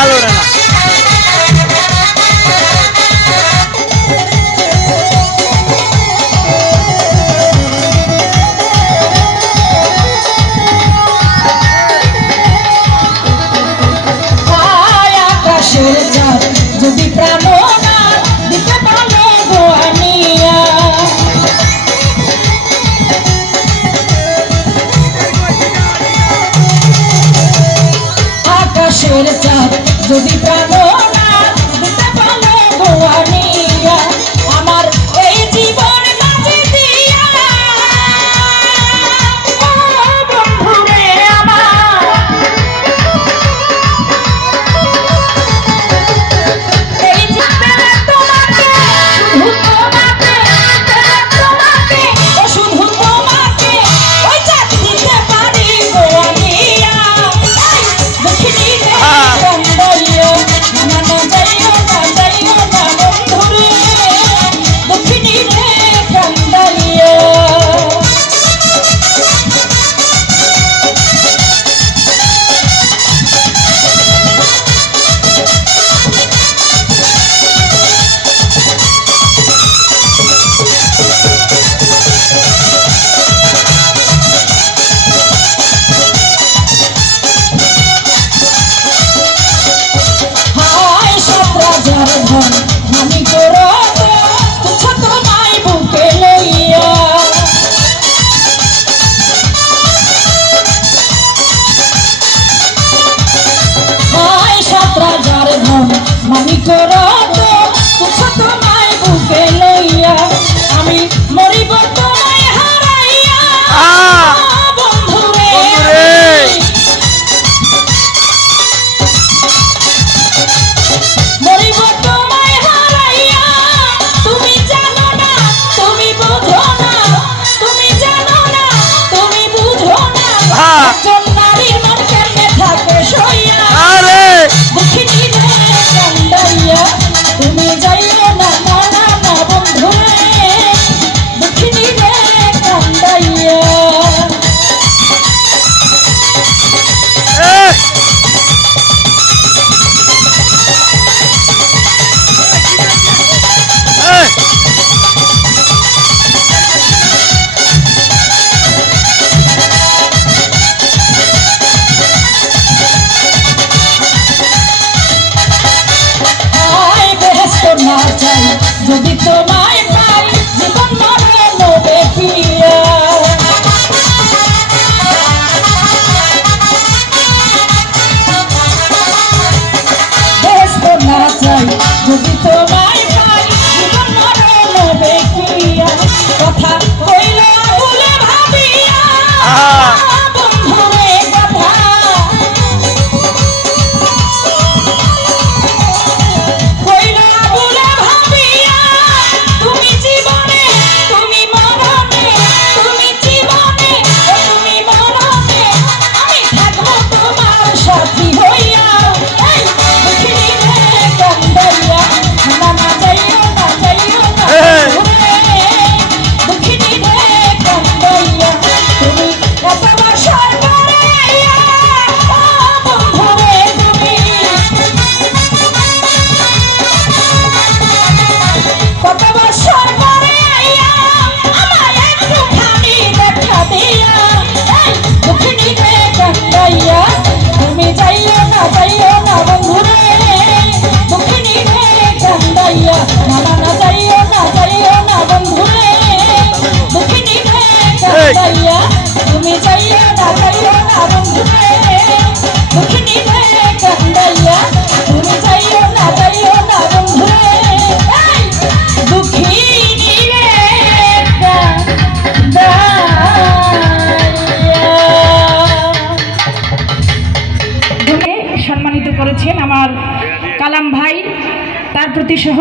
ভালো না যদি প্রাণ না দিতে পারো গো আনিয়া আকাশের চাঁদ যদি প্রাণ না দিতে পারো গো আনিয়া আমার এই জীবন বাজি দিয়া বন্ধুরে আমার আমি করো ছোট মাই বুকে লইয়া সাত রাজার ধন মানি করো ছোট মাই বুকে লইয়া আমি মরিব তোমায় হারাইয়া বন্ধুরে মরিব তোমায় হারাইয়া তুমি জানো না তুমি বুঝো না তুমি জানো না তুমি বুঝো না একজন নারীর মন কেমনে থাকে সইয়া দুঃখিনী রে কান্দাইয়া তুমি যাইও না না না না বন্ধু রে দুঃখিনী রে কান্দাইয়া না চাই যদি তোমায় পাই জীবন মরণ দেখিয়া ব্যস্ত না চাই যদি তোমায় পাই জীবন মরণ দেখিয়া কথা কইলা বলে ভাবিয়া বন্ধুরে কথা তুমি যাইও না বন্ধুরে দুঃখিনী রে কান্দাইয়া না না যাইও না বন্ধুরে দুঃখিনী রে কান্দাইয়া তুমি যাইও না বন্ধুরে দুঃখিনী রে কান্দাইয়া তুমি যাইও না বন্ধুরে দুঃখিনী রে সম্মানিত করেছেন আমার কালাম ভাই, তার প্রতি সহ